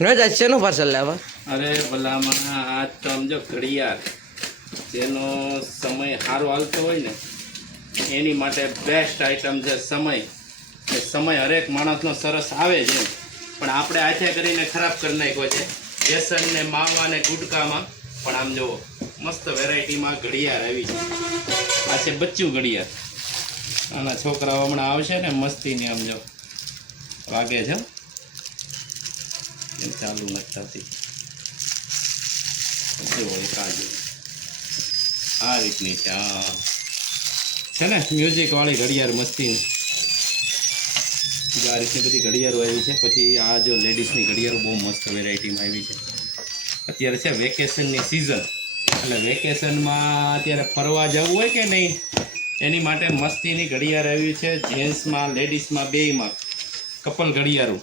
આજ શેનું પાર્સલ લાવવા? અરે ભલામાં આ તો સમજો ઘડિયાળ જેનો સમય સારો હાલતો હોય ને એની માટે બેસ્ટ આઈટમ છે સમય. એ સમય હરેક માણસનો સરસ આવે છે પણ આપણે આથે કરીને ખરાબ કરી નાખ્યો છે બેસન ને માવા ને ગુટકામાં. પણ આમ જુઓ મસ્ત વેરાયટીમાં ઘડિયાળ આવી છે. આ છે બચ્ચું ઘડિયાળ. આના છોકરાઓ હમણાં આવશે ને મસ્તીની આમ જો વાગે છે એમ ચાલુ નથી થતી. જુઓ એ કાજુ આ રીતની છે. હા છે ને મ્યુઝિક વાળી ઘડિયાળ મસ્તી. આ રીતની બધી ઘડિયાળો આવી છે. પછી આ જો લેડીઝની ઘડિયાળો બહુ મસ્ત વેરાયટીમાં આવી છે. અત્યારે છે વેકેશનની સિઝન એટલે વેકેશનમાં અત્યારે ફરવા જવું હોય કે નહીં એની માટે મસ્તીની ઘડિયાળ આવી છે. જેન્ટ્સમાં લેડીઝમાં બેયમાં કપલ ઘડિયાળો.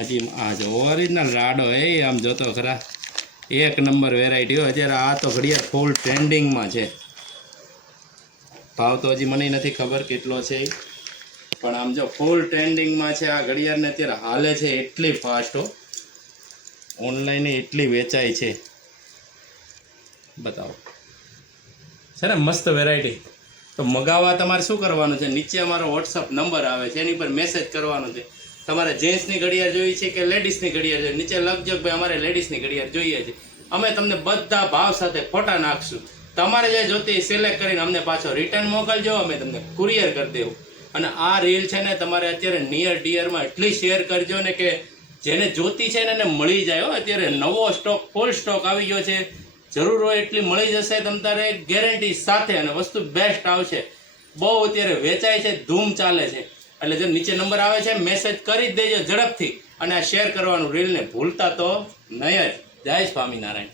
હજી આ જો ઓરિજિનલ રાડો એ આમ જોતો ખરા એક નંબર વેરાયટી હોય. અત્યારે આ તો ઘડિયાળ ફૂલ ટ્રેન્ડિંગમાં છે. ભાવ તો હજી મને નથી ખબર કેટલો છે પણ આમ જો ફૂલ ટ્રેન્ડિંગમાં છે આ ઘડિયાળને અત્યારે હાલે છે એટલી ફાસ્ટ હો. ઓનલાઈન એટલી વેચાય છે બતાવો છે ને મસ્ત વેરાયટી. તો મગાવવા તમારે શું કરવાનું છે નીચે અમારો વોટ્સઅપ નંબર આવે છે એની પર મેસેજ કરવાનો છે. તમારે જેન્ટ્સની ઘડિયાળ જોઈએ છે કે લેડીઝની ઘડિયાળ જોઈએ? નીચે લખજો ભાઈ અમારે લેડીઝની ઘડિયાળ જોઈએ છે. અમે તમને બધા ભાવ સાથે ફોટા નાખશું. તમારે જે જોતી સિલેક્ટ કરીને અમને પાછો રિટર્ન મોકલજો. અમે તમને કુરિયર કરી દેવું. અને આ રીલ છે ને તમારે અત્યારે નિયર ડિયરમાં એટલી શેર કરજો ને કે જેને જોતી છે ને એને મળી જાય. અત્યારે નવો સ્ટોક ફૂલ સ્ટોક આવી ગયો છે. જરૂર હોય એટલી મળી જશે તમારે ગેરંટી સાથે અને વસ્તુ બેસ્ટ આવશે. બહુ અત્યારે વેચાય છે ધૂમ ચાલે છે. એટલે જે નીચે નંબર આવે છે મેસેજ કરી જ દેજો ઝડપથી અને આ શેર કરવાનું રીલને ભૂલતા તો નહીં જ. જય સ્વામિનારાયણ.